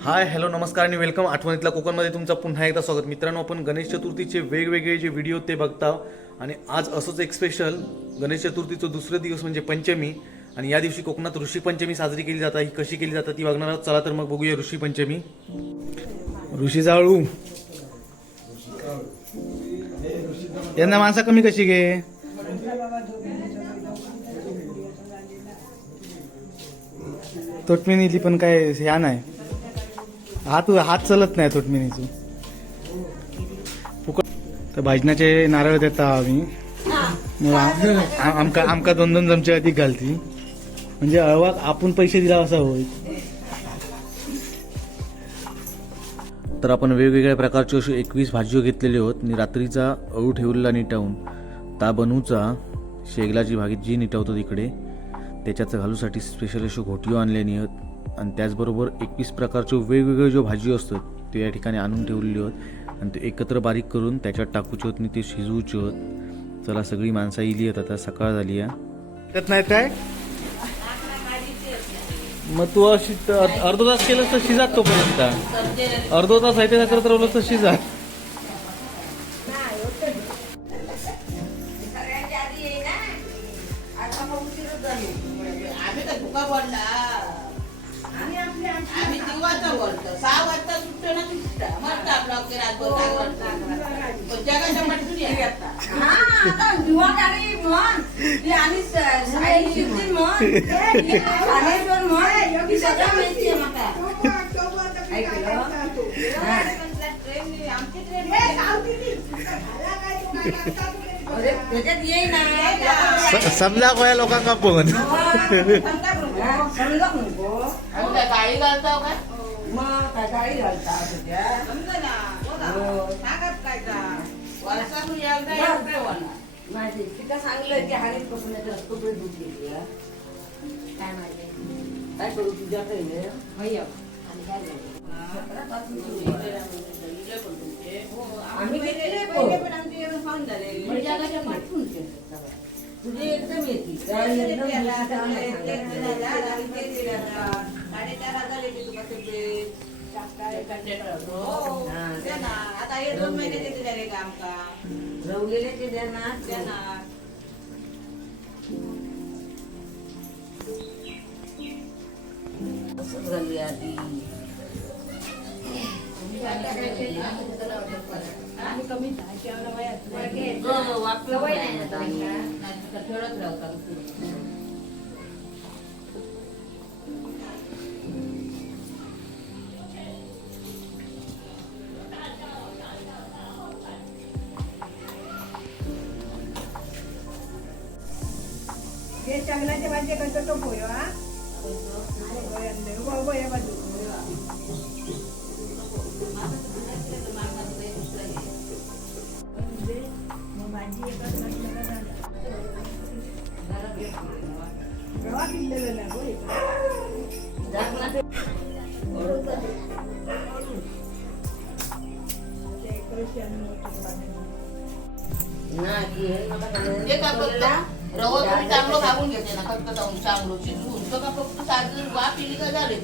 Hi hello नमस्कार आणि welcome. आठवणीतल्या कोकणमध्ये तुमचं पुन्हा एकदा स्वागत. मित्रांनो आपण गणेश चतुर्थीचे वेगवेगळे जे व्हिडिओ ते बघता आणि आज असंच एक स्पेशल गणेश चतुर्थीचं दुसरं दिवस म्हणजे पंचमी. आणि या दिवशी कोकणात ऋषीपंचमी साजरी केली जातात ही कशी केली जातात ती बघणार आहोत. चला तर मग बघूया ऋषीपंचमी. ऋषी जाळू. यांना माणसा कमी कशी घे तोटमिनीची पण काय ह्या नाही हात हात चलत नाही तोटमिनीची. फुकट. तर भाजनाचे नारळ देता आम्ही. आमका आमका दोन दोन चमचे अधिक घालती. म्हणजे अळवा आपण पैसे दिला असा होय. तर आपण वेगवेगळ्या प्रकारचे अशी एकवीस भाज्यो घेतलेले आहोत आणि रात्रीचा अळू ठेवलेला निटावून. ताबनूचा शेगलाची भागी जी निटावतो तिकडे त्याच्यात घालूसाठी स्पेशल अशी घोटियो आणलेली आहेत. आणि त्याचबरोबर एकवीस प्रकारचे वेगवेगळे जो भाजी असतात ते या ठिकाणी आणून ठेवलेले आहेत. आणि ते एकत्र बारीक करून त्याच्यात टाकूचे होत आणि ते शिजवूचे होत चला सगळी माणसं इली आहेत आता सकाळ झाली आहे. नाही काय मग तू अशी अर्धा तास केलं तर शिजात तोपर्यंत. अर्धा तास आहे ते तर शिजा. मस्त आपला अखेर रातभर जागरण. पण जगाच्या मटकुरी आहे आता. आमची ट्रेन सबल्या गोया लोकांका पण आमच्या गाडी घालतो का समजा ना बोला. सांगत काय का वर्षातून एकदा एकदा होणार. सांगलं की हानीत पासून कपडे दूध घेतली काय माहिती? काय करू तुझ्या पहिले आम्ही घेतले पहिले पण आमची खाऊन झालेली. म्हणजे जगाच्या पाठवून तुझी एकदम येते साडेचार हजार येते. हो. द्या ना. आता हे दोन महिने देते त्या रे का आमका रवलेले ते देणार द्या ना. असंच घालू आधी वापलं नाही आता आम्ही. ठेवत राहता हे चांगल्याचे भाजी कसं तो पोयो हा उभा उभा या बाजू मग भाजी एकच घातलं का झालं. रवा किल्लेलं नाही हो इकडं. ते एकोणीसशे अण्णवचं पाणी. नाही, हे नका घालू. ते का फक्त रवा तुम्ही चांगलं कापून घेते ना फक्त जाऊन चांगलं शिजवून तो का फक्त साजून वाफ पिली का झाले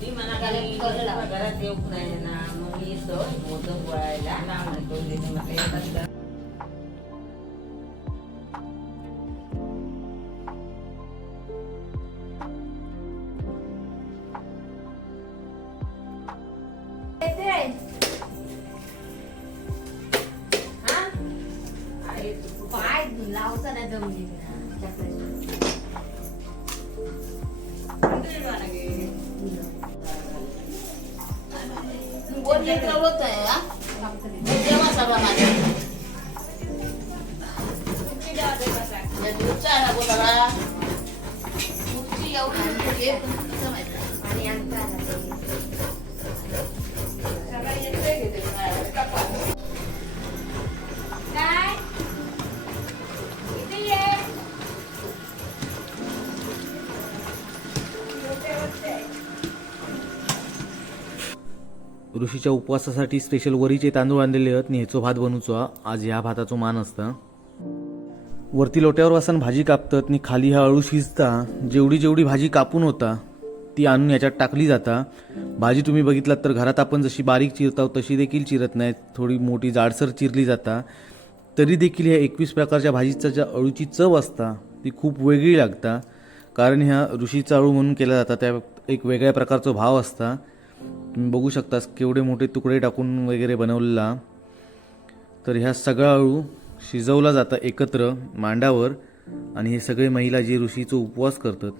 ती म्हणा घरात काय घरात येऊक नाही ना मग मी येतो मोदक गोळायला दोन दिवस नाही जमली कोण लेकरं होत आहे हा? जेव्हा ऋषीच्या उपवासासाठी स्पेशल वरीचे तांदूळ आणलेले आहेत. आणि भात बनवचो. आज ह्या भाताचो मान असता. वरती लोट्यावर वासन भाजी कापतात आणि खाली हा अळू शिजता. जेवढी जेवढी भाजी कापून होता ती आणून याच्यात टाकली जाता. भाजी तुम्ही बघितलात तर घरात आपण जशी बारीक चिरतो तशी देखील चिरत नाही थोडी मोठी जाडसर चिरली जाता. तरी देखील ह्या एकवीस प्रकारच्या भाजीचा ज्या अळूची चव असता ती खूप वेगळी लागता. कारण ह्या ऋषीचा अळू म्हणून केला जाता. त्या एक वेगळ्या प्रकारचा भाव असता. तुम्ही बघू शकता केवढे मोठे तुकडे टाकून वगैरे बनवलेला. तर ह्या सगळा अळू शिजवला जातं एकत्र मांडावर आणि हे सगळे महिला जे ऋषीचो उपवास करतात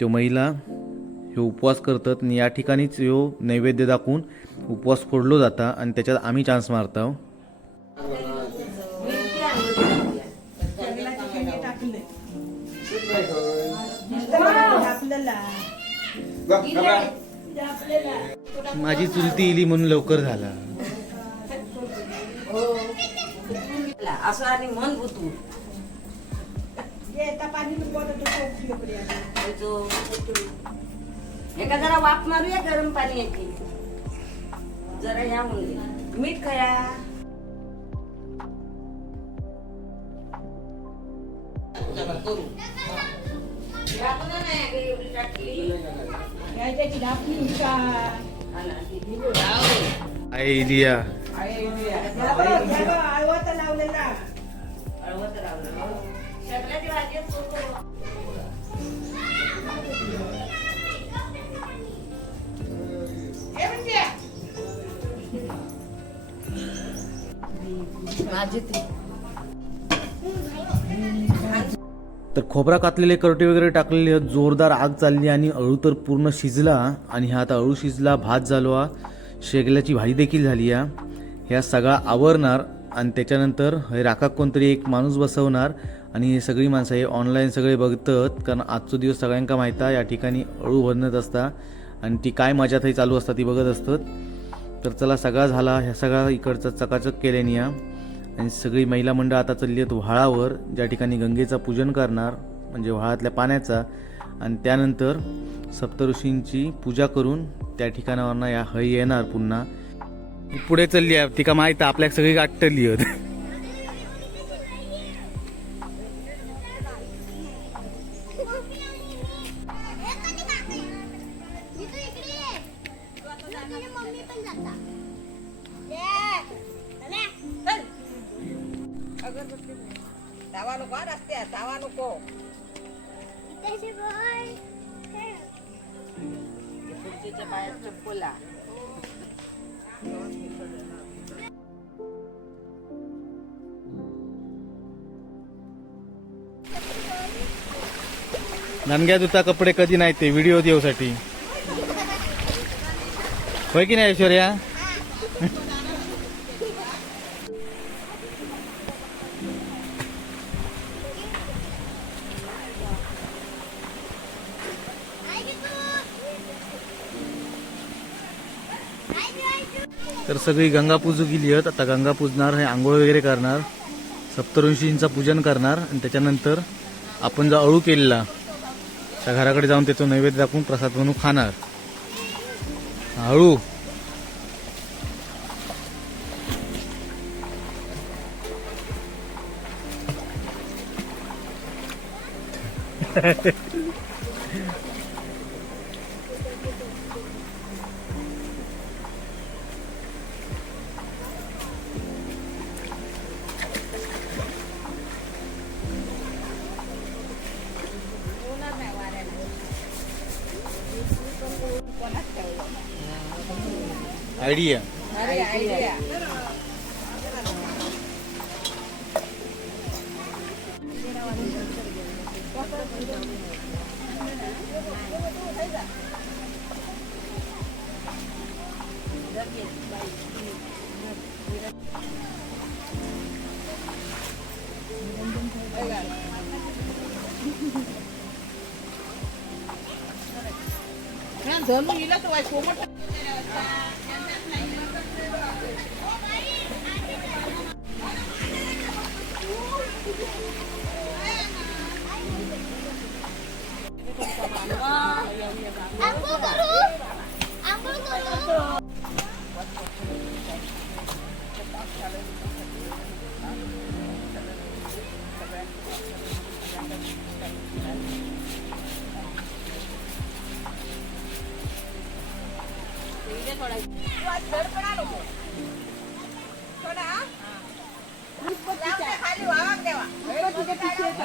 तो महिला हे उपवास करतात आणि या ठिकाणीच ह्यो नैवेद्य दाखवून उपवास फोडलो जाता आणि त्याच्यात आम्ही चान्स मारतो हो. आपल्याला माझी चुलती इली म्हणून लवकर झाला. असं आणि मन इकडे एका जरा वाफ मारूया गरम पाणी याची जरा ह्या म्हणजे मीठ खाया. करू टाकलं नाही एवढी टाकली यायची डापली का हा ना, ती तर खोबरा कातलेले करटे वगैरे टाकलेले जोरदार आग चालली आणि अळू तर पूर्ण शिजला आणि हा आता अळू शिजला भात झालोवा शेगल्याची भाजी देखील झाली या. ह्या सगळा आवरणार आणि त्याच्यानंतर हे राखा कोणतरी एक माणूस बसवणार आणि हे सगळी माणसं हे ऑनलाईन सगळे बघतात कारण आजचा दिवस सगळ्यांका माहीत आहे या ठिकाणी अळू भरणत असता आणि ती काय मजा थंय चालू असतात ती बघत असतात. तर चला सगळा झाला ह्या सगळा इकडचा चकाचक केल्याने या. आणि सगळी महिला मंडळ आता चालली आहेत व्हाळावर. ज्या ठिकाणी गंगेचं पूजन करणार म्हणजे व्हाळातल्या पाण्याचा आणि त्यानंतर सप्तऋषींची पूजा करून त्या ठिकाणावरनं या हई येणार पुन्हा. पुढे चालली आहे तिका माहीत आहे, आपल्या सगळी गाठली आहेत. खुर्चीच्या पायात चप्पला ननग्या दुता कपडे कधी नाही ते व्हिडिओ देऊसाठी. होय की नाही ऐश्वर्या? सगळी गंगा पूजू गेली आहेत. आता गंगा पूजणार हे आंघोळ वगैरे करणार. सप्तऋषींचं पूजन करणार. आणि त्याच्यानंतर आपण जो अळू केलेला त्या घराकडे जाऊन त्याचं नैवेद्य दाखवून प्रसाद म्हणून खाणार. हळू आयडिया. धनु इला तर वाय कोमट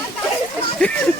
सप्त ऋषी आहे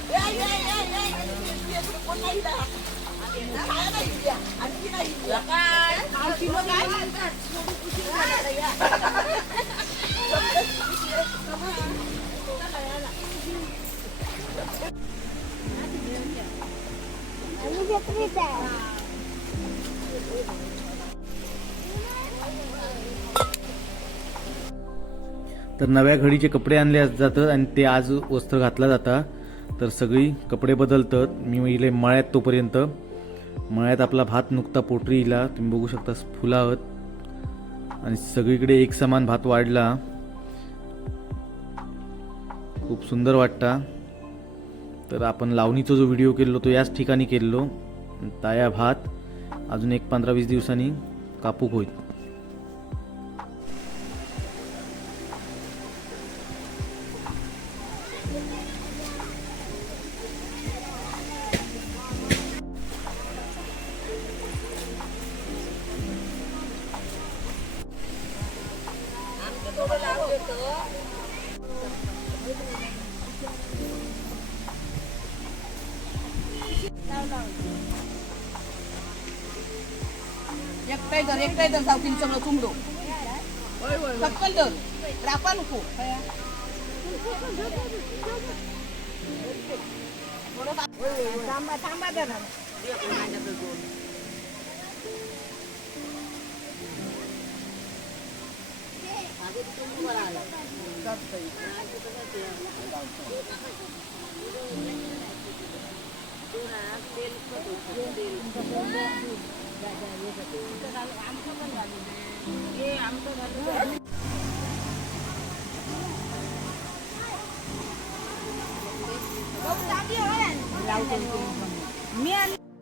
तर नव्या घडीचे कपडे आणले जातात आणि ते आज वस्त्र घातलं जातं. तर सगळी कपडे बदलतात. मी इले मळ्यात तोपर्यंत. मळ्यात आपला भात नुकता पोटरी इला तुम्ही बघू शकता फुलावत आणि सगळीकडे एक समान भात वाढला. खूप सुंदर वाटता. तर आपण लावणीचा जो व्हिडिओ केलो तो याच ठिकाणी केलेलो. ताया भात. अजून एक पंधरा वीस दिवसांनी कापूक होईल. एकटाय धर एकटाय धर सावतीन सगळं चुमडो पटकन धर रापा नको थांबा थांबा जरा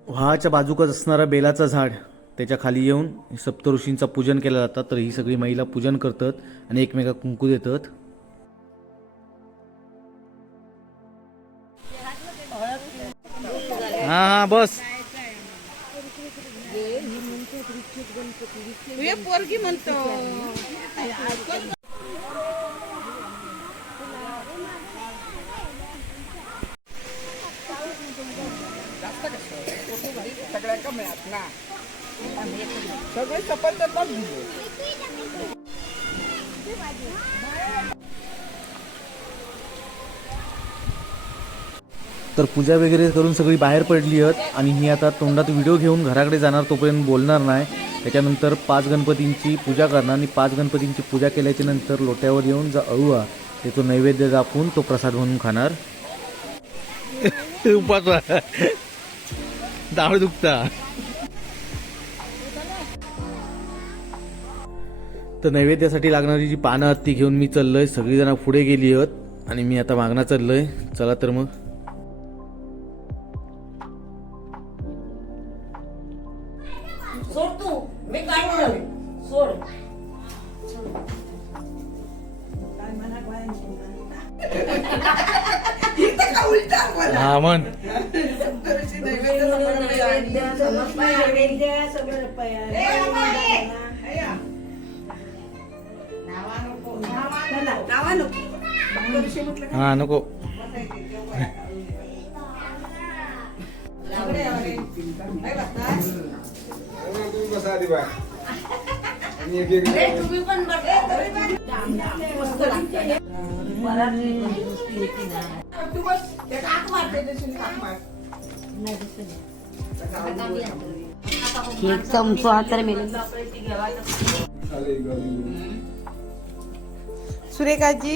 व्हाच्या बाजूकच असणारा बेलाचं झाड त्याच्याखाली येऊन सप्तऋषींचं पूजन केलं जातं तर ही सगळी महिला पूजन करतात आणि एकमेका कुंकू देतात. हा हा बस. हे पोरगी म्हणतो. सगळ्यांका मिळत ना सगळे सफरचंद दिले. तर पूजा वगैरे करून सगळी बाहेर पडली आहेत आणि ही आता तोंडात व्हिडिओ घेऊन घराकडे जाणार तोपर्यंत बोलणार नाही. त्याच्यानंतर पाच गणपतींची पूजा करणार आणि पाच गणपतींची पूजा केल्याच्यानंतर लोट्यावर येऊन जा अळूआ ते तो नैवेद्य दाखवून तो प्रसाद म्हणून खाणार. उपास दाढ दुखता. तर नैवेद्यासाठी लागणारी जी पानं आहेत ती घेऊन मी चाललोय. सगळीजण पुढे गेली आहेत आणि मी आता मागणं चाललोय. चला तर मग. बसणार? ए, तुम्ही पण बघा एक हाक तर मिळेल सुरेखाजी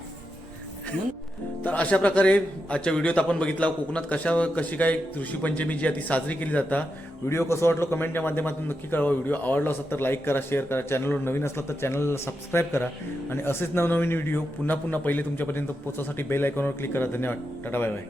तर अशा प्रकारे आजच्या व्हिडिओत आपण बघितला कोकणात कशा कशी काय ऋषीपंचमी जी आहे ती साजरी केली जाता. व्हिडिओ कसं वाटलं कमेंटच्या माध्यमातून नक्की कळवा. व्हिडिओ आवडला असेल तर लाईक करा शेअर करा. चॅनलवर नवीन असला तर चॅनलला सबस्क्राईब करा. आणि असेच नवनवीन व्हिडिओ पुन्हा पुन्हा पहिले तुमच्यापर्यंत पोचासाठी बेल आयकॉनवर क्लिक करा. धन्यवाद. Tata bye bye